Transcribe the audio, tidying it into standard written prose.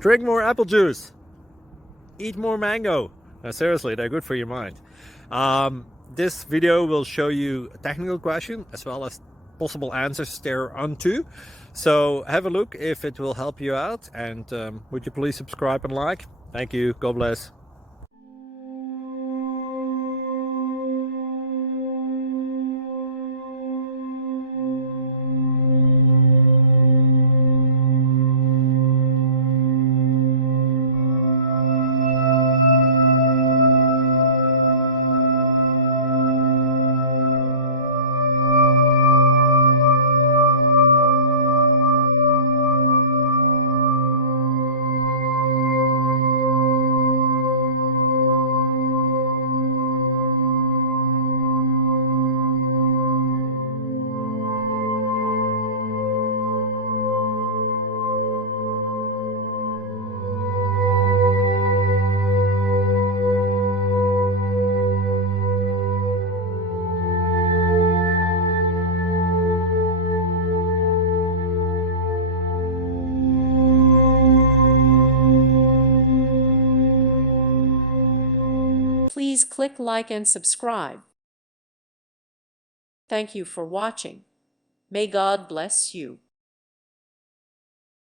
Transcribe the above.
Drink more apple juice. Eat more mango. Seriously, they're good for your mind. This video will show you a technical question as well as possible answers thereunto. So have a look if it will help you out, and would you please subscribe and like? Thank you. God bless. Please click like and subscribe. Thank you for watching. May God bless you.